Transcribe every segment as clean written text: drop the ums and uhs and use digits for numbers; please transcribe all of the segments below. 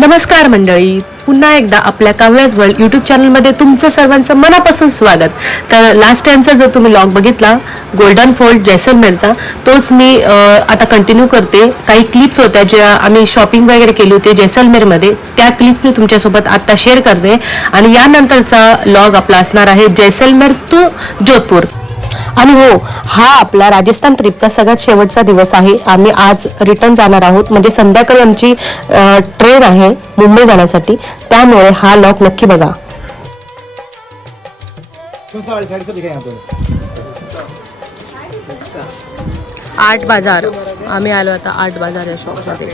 नमस्कार मंडळी, पुन्हा एकदा आपल्या काव्याज वर्ल्ड यूट्यूब चॅनलमध्ये तुमचं सर्वांचं मनापासून स्वागत. तर लास्ट टाइमचा जो तुम्ही लॉग बघितला गोल्डन फोर्ट जैसलमेरचा, तोच मी आता कंटिन्यू करते. काही क्लिप्स होत्या ज्या आम्ही शॉपिंग वगैरे केली होती जैसलमेरमध्ये, त्या क्लिप मी तुमच्यासोबत आता शेअर करते. आणि यानंतरचा लॉग आपला असणार आहे जैसलमेर टू जोधपूर. आणि हो, हा आपला राजस्थान ट्रिपचा सगळ्यात शेवटचा दिवस आहे. आम्ही आज रिटर्न जाणार आहोत, म्हणजे संध्याकाळी आमची ट्रेन आहे मुंबई जाण्यासाठी. त्यामुळे हा लॉग नक्की बघा. 8 बाजार आम्ही आलो आता. 8 बाजार या शॉपमध्ये.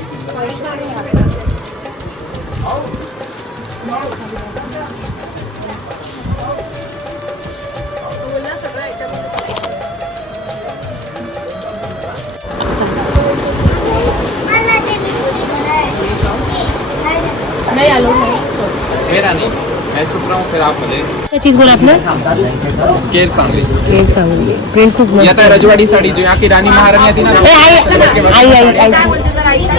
नहीं आलो मेरा नहीं, मैं छुप रहा हूँ फिर आप बोले. क्या चीज बोला आपने? केर सांगली. केर सांगली. प्रिंट खूप मस्त. या था रजवाड़ी साड़ी जो यहाँ की रानी महारानी थी ना,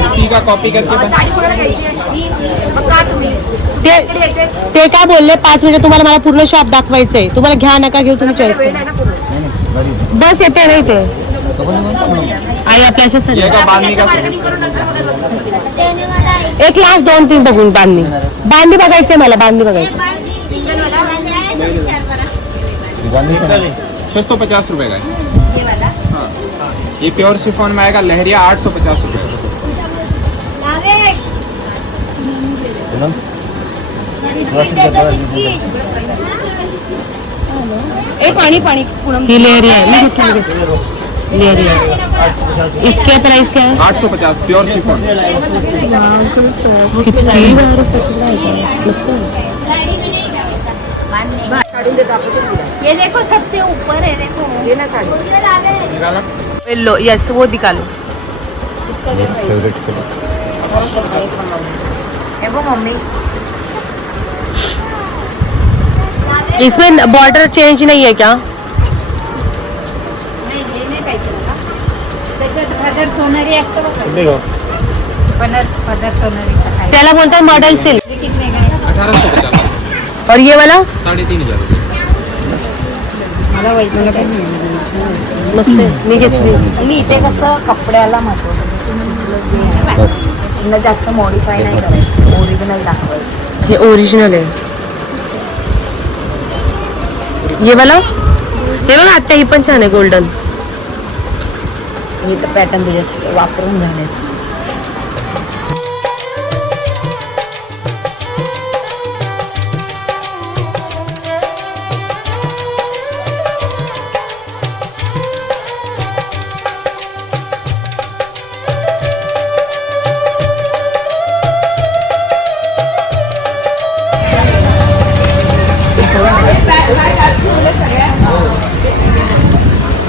इसी का कॉपी करके ते काय बोलले 5 मिनिट तुम्हाला मला पूर्ण शॉप दाखवायचंय. तुम्हाला घ्या नका घेऊ, तुम्ही चॉईस करा. बस येते नाही ते आई आपल्या अशा साडी. बांधनी का 1 लाख 2-3 बघून बांधणी बघायचंय मला. बांधणी बघायचं. 650 रुपए का है. हाँ, ये प्योर शिफॉन में आएगा. लहरिया 850 रुपए. पानी पानी ही लेहरिया है. लेहरिया इसके प्राइस क्या है? 850 प्योर शिफॉन. ये देखो सबसे ऊपर है, देखो ये ना साड़ी निकाला. लो यस वो दिखा लो. देखो मम्मी इसमें बॉर्डर चेंज नहीं है क्या? नाही हे नाही पाहिजे मला. त्याच्यात पदर सोनारी असतं बघा. पदर सोनारी सकाळी. त्याला बोलतात मॉडल सिल्क. हे कितने का आहे? 1850. और ये वाला 3500. मला वैसे मस्त आहे. मी घेतली. आणि इथे कसं कपड्याला महत्व जास्त मॉडिफाय नाही करायचं, ओरिजिनल दाखवायचं. हे ओरिजिनल आहे. ये वाला हे बघा आत्या, ही पण छान आहे गोल्डन. हे तर पॅटर्न तुझ्या वापरून झाले.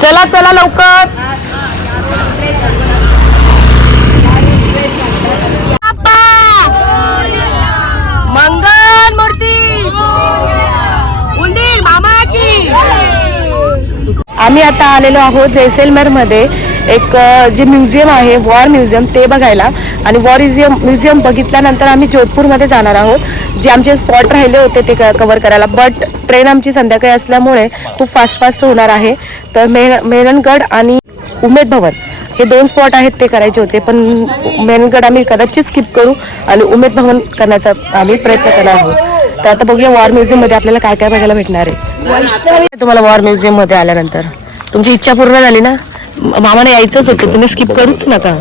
चला चला लवकर. मंगल मूर्ती उंदीर मामा की. आम्ही आता आलेलो आहोत जैसलमेर मध्ये. एक जे म्युझियम आहे वॉर म्युझियम, ते बघायला. आणि वॉर म्युझियम बघितल्यानंतर आम्ही जोधपूरमध्ये जाणार आहोत. जे आमचे स्पॉट राहिले होते ते कव्हर करायला, बट ट्रेन आमची संध्याकाळी असल्यामुळे खूप फास्ट होणार आहे. तर मेहरणगड आणि उमेद भवन हे 2 स्पॉट आहेत, ते करायचे होते. पण मेहरणगड आम्ही कदाचित स्किप करू आणि उमेद भवन करण्याचा आम्ही प्रयत्न करणार आहोत. तर आता बघूया वॉर म्युझियम मध्ये आपल्याला काय काय बघायला भेटणार आहे. तुम्हाला वॉर म्युझियम मध्ये आल्यानंतर तुमची इच्छा पूर्ण झाली ना? मामाने यायचंच होतं, तुम्ही स्किप करूच नका.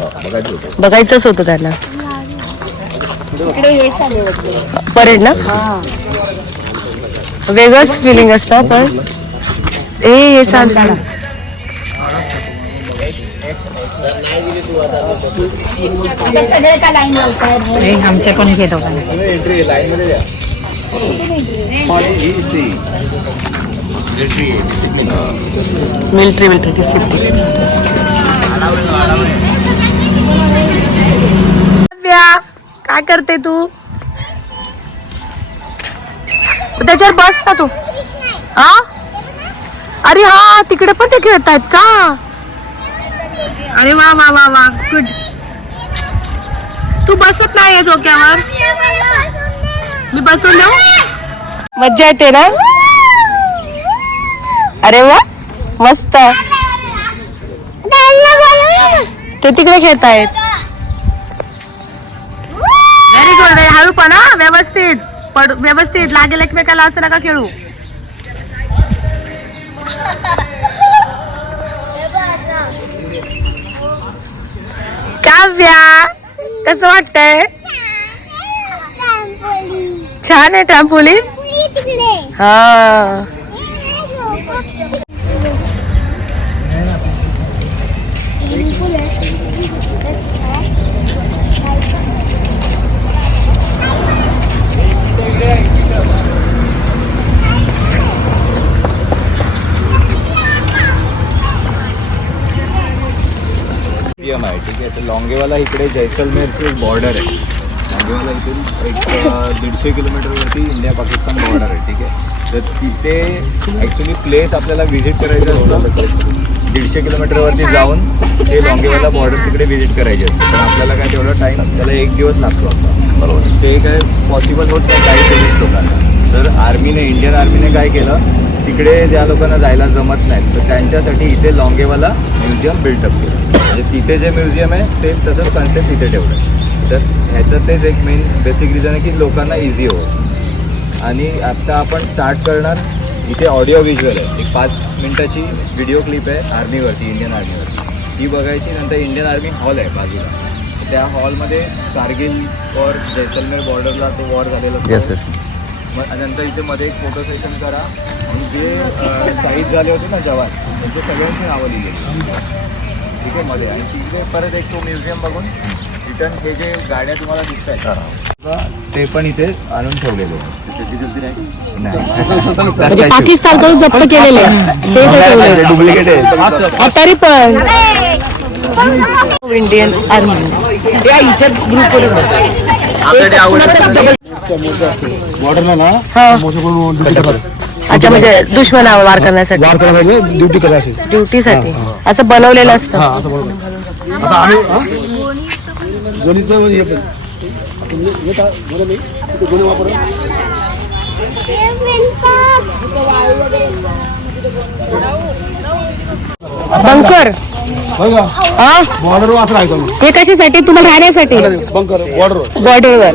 बघायचंच होतं त्याला. परेड ना वेगळंच फिलिंग असतं. पण हे चालतं. सगळे का लाईन लावतात. आमचे पण घेतो का मिलिटरी काय करते तू? त्याच्यावर बस ना तू. अरे हा, तिकडे पण ते खेळत आहेत का? अरे वा वा वा वा, गुड. तू बसत नाहीये झोक्यावर. मी बसून देऊ. मज्जा येते ना. अरे वा मस्त. ते तिकडे खेळत आहेत. Very good. हळू पण हा. व्यवस्थित लागेल एकमेकाला असं नका खेळू. काव्या कसं वाटतंय. छान आहे ट्रॅम्पोलिन. हा म्युझियम आहे. ठीक आहे. तर लॉंगेवाला इकडे जैसलमेरची एक बॉर्डर आहे. लॉंगेवाला इथून एक 150 किलोमीटरवरती इंडिया पाकिस्तान बॉर्डर आहे. ठीक आहे. तर तिथे ॲक्च्युली प्लेस आपल्याला व्हिजिट करायचं असतं. 150 किलोमीटरवरती जाऊन ते लॉंगेवाला बॉर्डर तिकडे व्हिजिट करायचे असतं. पण आपल्याला काय तेवढा टाईम, त्याला 1 दिवस लागतो आता. बरोबर. ते काय पॉसिबल होत नाही काही टुरिस्ट लोकांना. तर इंडियन आर्मीने काय केलं, तिकडे ज्या लोकांना जायला जमत नाही तर त्यांच्यासाठी इथे लॉंगेवाला म्युझियम बिल्डअप केलं. म्हणजे तिथे जे म्युझियम आहे सेम तसंच कन्सेप्ट इथे ठेवलं. तर ह्याचं तेच एक मेन बेसिक रिझन आहे की लोकांना इझी हो. आणि आत्ता आपण स्टार्ट करणार. इथे ऑडिओ व्हिज्युअल आहे. एक 5 मिनिटाची व्हिडिओ क्लिप आहे आर्मीवरती, इंडियन आर्मीवरती. ती बघायची. नंतर इंडियन आर्मी हॉल आहे बाजूला. त्या हॉलमध्ये कारगिल और जैसलमेर बॉर्डरला तो वॉर झालेला. मग नंतर इथे मध्ये एक फोटो सेशन करा. आणि जे शहीद झाले होते ना जवान, त्यांच्या सगळ्यांची नावं लिहिली. ठीक आहे मध्ये. आणि तिथे परत एक तो म्युझियम बघून रिटर्न हे जे गाड्या तुम्हाला दिसत आहेत ते पण इथे आणून ठेवलेले म्हणजे पाकिस्तानकडून जप्त केलेले आहे. डुप्लिकेट आहे तरी पण इंडियन आर्मी बॉर्डरला ना अच्छा म्हणजे दुश्मनावर वार करण्यासाठी, वार करायला ड्युटी करायची. ड्युटीसाठी असं बनवलेलं असतं. असं बरोबर. असं आम्ही गोलीचं हे पण गोली वापर. बंकर हा बॉर्डरवर असं राहायचं. हे कशासाठी? तुम्हाला राहण्यासाठी. बंकर बॉर्डरवर. बॉर्डरवर.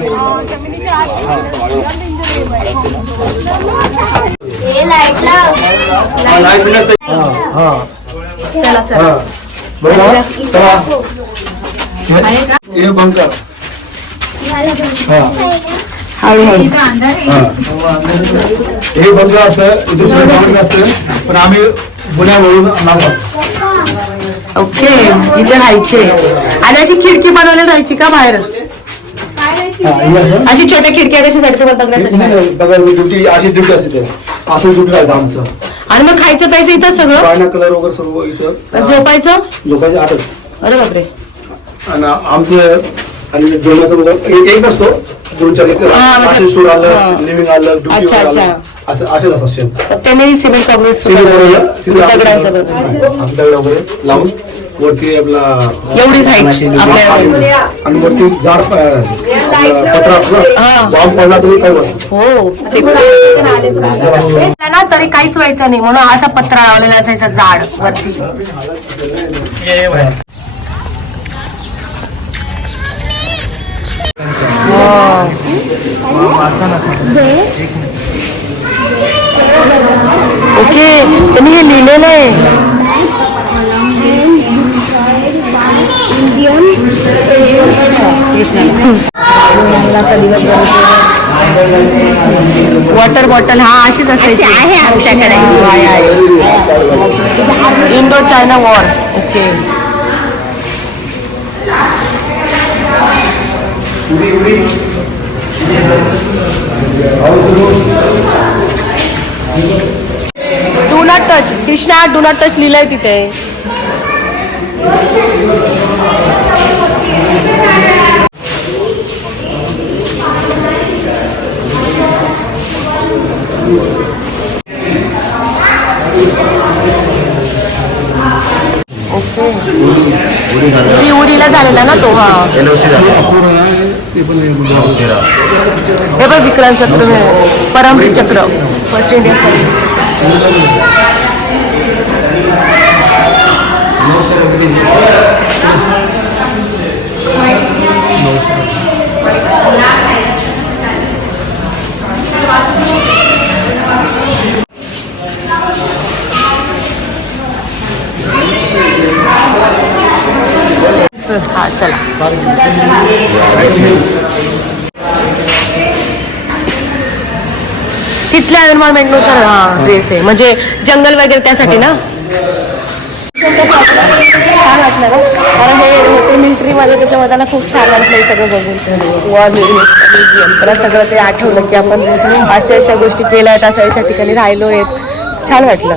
चला चला हे बंकर. हळूहळू. हे बंकर असतं, दुसरं बंकर असतं. पण आम्ही पुण्यावरून नाव. ओके. इथे राहायचे. आणि अशी खिडकी बनवलेली राहायची का बाहेर? अशी छोट्या खिडक्या कशासाठी? तुम्हाला बघण्यासाठी. ड्युटी अशी ड्युटी असते. असं ड्युटी राहायचं आमचं. आणि मग खायचं प्यायचं इथं सगळं? पाण्याचा कलर वगैरे सर्व इथं. झोपायचं आतच. अरे बापरे. आणि आमचं आणि जेवणाचं म्हणजे एक नसतो. 2-4 स्टोर आलं, लिव्हिंग आलं, ड्युटी आलं. असं असेच असं त्यांनी सिमेंट कॉन्क्रीट दगड वगैरे लावून वरती आपला एवढीच आपल्या. आणि वरती झाड पत्र असतं. बॉम्ब पडला तरी काय होत हो ना, तरी काहीच व्हायचं नाही म्हणून असा पत्रा लावलेला असायचा झाड वरती. ओके. त्यांनी हे लिहिलेलं आहे. वॉटर बॉटल हा अशीच असायची आहे आमच्याकडे. Indo China war. Okay. Do not touch. Krishna do not touch लिहिलंय तिथे. ओके. उरीला पहिला झालेला ना तो. हा LOC झाला. हे पण विक्रांत चक्र, परमवीर चक्र, फर्स्ट इंडियन परमवीर चक्र. हा चला. तिथल्या एन्व्हायरमेंटनुसार हा ड्रेस आहे, म्हणजे जंगल वगैरे त्यासाठी ना. छान वाटलं ना, कारण हे होते मिलिटरीमध्ये, त्याच्यामध्ये त्यांना खूप छान वाटलं हे सगळं बघून. वॉर म्युझियम तर सगळं ते आठवलं की आपण अशा अशा गोष्टी केल्या आहेत, अशा अशा ठिकाणी राहिलो आहेत. छान वाटलं.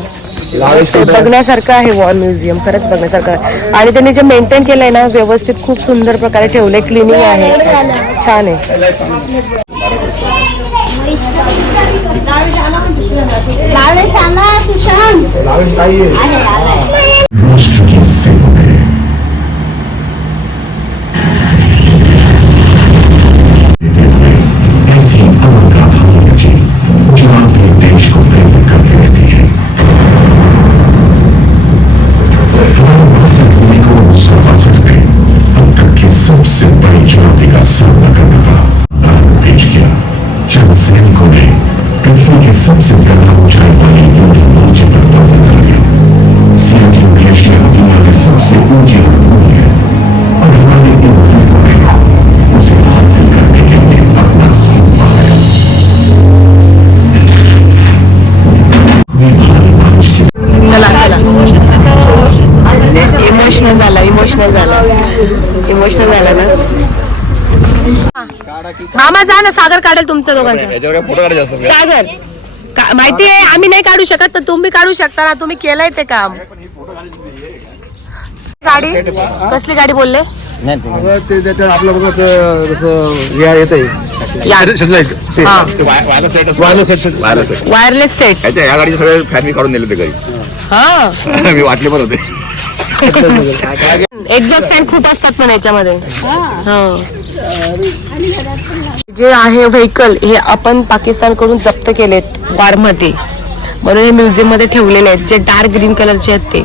बघण्यासारखं आहे वॉर म्युझियम, खरंच बघण्यासारखं आहे. आणि त्यांनी जे मेंटेन केलंय ना व्यवस्थित, खूप सुंदर प्रकारे ठेवलंय, क्लिनिंग आहे, छान आहे. ऐसी अमर गाथाओं रची जो अपने देश को प्रेरित करती रहती है. मातृभूमि को 1962 में अब तक की सबसे बड़ी चुनौती का सामना करना पड़ा. भारत पेश किया जब सैनिकों ने पृथ्वी के सबसे ज्यादा ऊंचाई वाले युद्ध मोर्चे पर कब्जा कर लिया. सियाचिन ग्लेशियर दुनिया में सबसे ऊंची रणभूमि है और हमारे इन वीरों ने उसे हासिल करने के लिए अपना खून बहाया. चला चला. इमोशनल झाला ना. मामा जा ना, सागर काढेल तुमचं दोघांचं. सागर माहिती आहे आम्ही नाही काढू शकत, तर तुम्ही काढू शकता ना, तुम्ही केलंय ते काम. गाडी कसली गाडी बोलले? आपलं बघत जसं येत वायरलेस सेट. या गाडीचे सगळे फॅन मी काढून नेले ते घरी. हा मी वाटले पण होते. एक्झॉस्ट फॅन खूप असतात पण याच्यामध्ये. जे आहे व्हेकल हे आपण पाकिस्तानकडून जप्त केलेत वारमध्ये, म्हणून हे म्युझियम मध्ये ठेवलेले आहेत. जे डार्क ग्रीन कलरचे आहेत ते.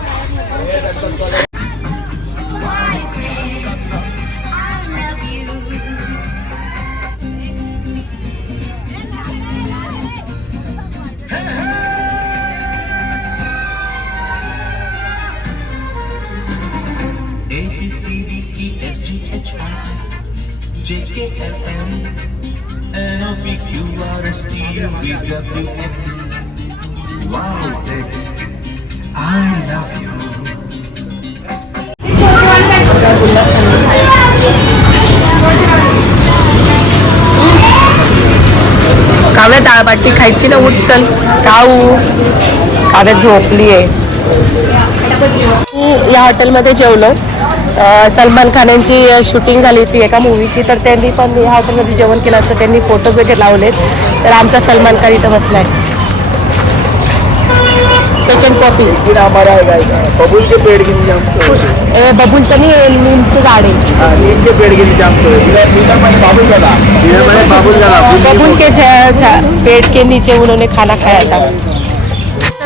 काव्या डाळबाटी खायची ना, उठ चल. काऊ काव्या झोपली आहे. या हॉटेलमध्ये जेवलो. सलमान खान यांची शूटिंग झाली होती एका मूवीची, तर त्यांनी पण या हॉटेलमध्ये जेवण केलं असं त्यांनी फोटोज वगैरे लावलेत. तर आमचा सलमान खान इथं बसलाय. Second copy. बबूल के पेड़ की नीचे बबूलचं नाही, नीमचं झाड आहे. नीम के पेड़ के नीचे बबूल के पेड़ के नीचे उन्होंने खाना खाया था.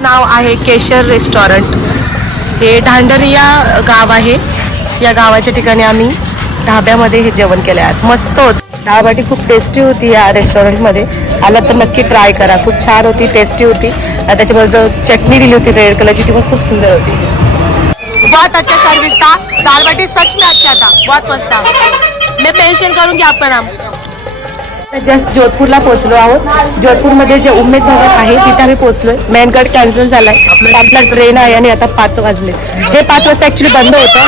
नाव आहे केशर रेस्टॉरंट. हे ढांडरिया गाव आहे. या गावाच्या ठिकाणी आम्ही ढाब्यामध्ये हे जेवण केलं आज. मस्त होतं. डाळबाटी खूप टेस्टी होती. या रेस्टॉरंटमध्ये आला तर नक्की ट्राय करा. खूप छान होती, टेस्टी होती. त्याच्याबरोबर चटणी दिली होती रेड कलरची, ती पण खूप सुंदर होती. बहुत अच्छा सर्विस था. दाल-बाटी सच में अच्छा था, बहुत मस्त था. मैं मेंशन करूंगी आपका नाम. जस्ट जोधपूरला पोहोचलो आहोत. जोधपूरमध्ये जे उमेद भवन आहे तिथे आम्ही पोहोचलोय. मेनगड कॅन्सल झालाय. आपला ट्रेन आहे आणि आता 5 वाजले. हे 5 वाजता ऍक्च्युली बंद होतं.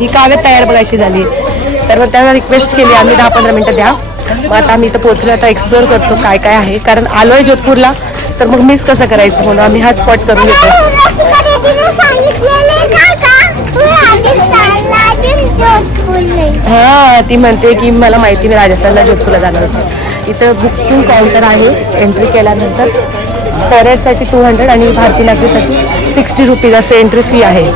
ही काव्य तयार बघायची झाली, तर मग त्यांना रिक्वेस्ट केली आम्ही 10-15 मिनिटं द्या. मग आता आम्ही इथं पोहोचलो. आता एक्सप्लोर करतो काय काय आहे, कारण आलोय जोधपूरला तर मग मिस कसं करायचं म्हणून आम्ही हा स्पॉट करून घेतो. हा ती म्हणते की मला माहिती मी राजस्थानला जोधपूरला जाणार होते. इथं बुकिंग काउंटर आहे. एंट्री केल्यानंतर फॉरेनसाठी 200 आणि भारतीय नागरिकसाठी 60 रुपीज असं एंट्री फी आहे.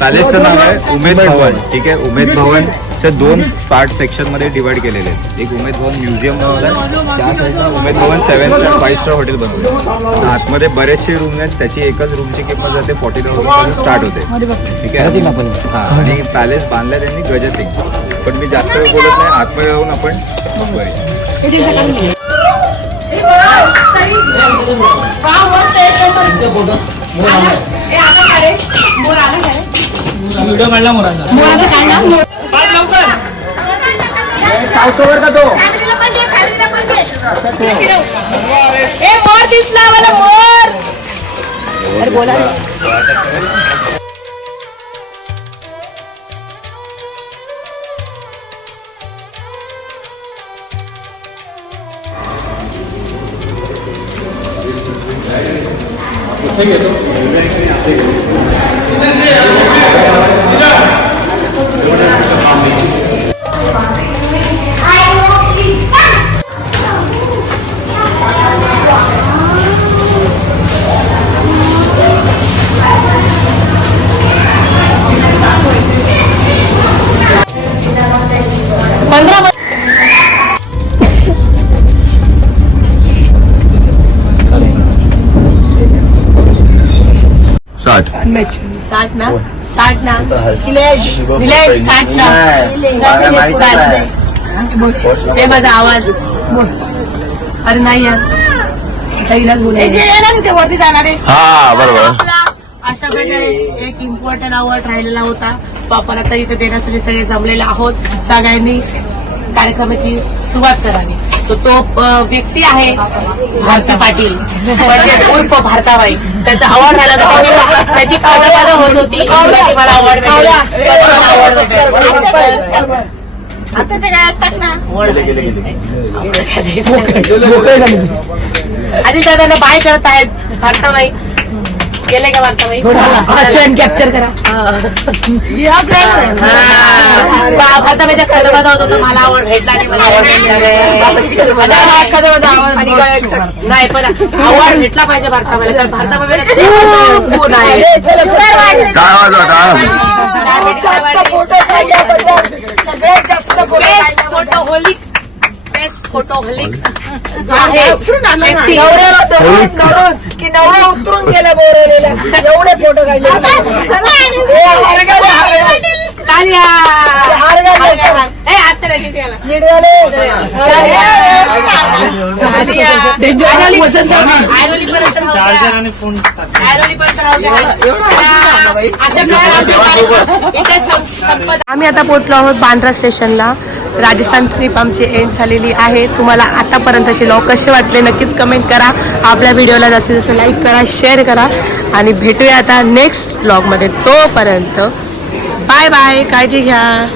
पॅलेसचं नाव आहे उमेद भवन. ठीक आहे, उमेद भवनचे 2 पार्ट सेक्शन मध्ये डिवाइड केलेले आहेत. एक उमेद भवन म्युझियम बनवलं आहे, त्या साईडला Umaid Bhawan 7 star 5 star hotel बनवलं. आतमध्ये बरेचसे रूम आहेत, त्याची एकच रूमची किंमत जाते 40,000 पासून स्टार्ट होते. ठीक आहे. हां, आणि पॅलेस बांधला त्यांनी गजसिंग. पण मी जास्त वेळ बोलत नाही, आतमध्ये जाऊन आपण बघूया. मोर दिसला मला, मोर. अरे बोला रे. स्टार्ट ना निलेश स्टार्ट ना. ते माझा आवाज बोल. अरे नाही यार, ते वरती जाणार आहे. हा बरोबर. अशा प्रकारे एक इम्पॉर्टंट अवॉर्ड राहिलेला होता तो आपण आता इथे देण्यासाठी सगळे जमलेले आहोत. सगळ्यांनी कार्यक्रमाची सुरुवात करावी. तो व्यक्ती आहे भारती पाटील उर्फ भारताबाई. त्याचा अवॉर्ड राहिला होता, त्याची काळजी होत होती. मला अवॉर्ड आताच्या काळात टाक ना. आधी दादांना बाय करत आहेत भारताबाई. गेले का भारताबाई? कॅप्चर करा. भारताबाईच्या खरं होता तर मला आवड भेटला आणि मला नाही, पण आवड भेटला पाहिजे भारताबाईला. तर भारताबाईला सगळ्यात जास्त फोटोहोलिक बेस्ट फोटोहोलिक जो आहे की नवरा उतरून गेला बोरवलेला. एवढे फोटो काढले. आम्ही आता पोहोचलो आहोत बांद्रा स्टेशनला. राजस्थान ट्रिप आमची एंड झालेली आहे. तुम्हाला आतापर्यंतचे व्लॉग कसे वाटले नक्कीच कमेंट करा. आपल्या व्हिडिओला जास्तीत जास्त लाईक करा, शेअर करा आणि भेटूया आता नेक्स्ट व्लॉगमध्ये. तोपर्यंत बाय बाय, काळजी घ्या.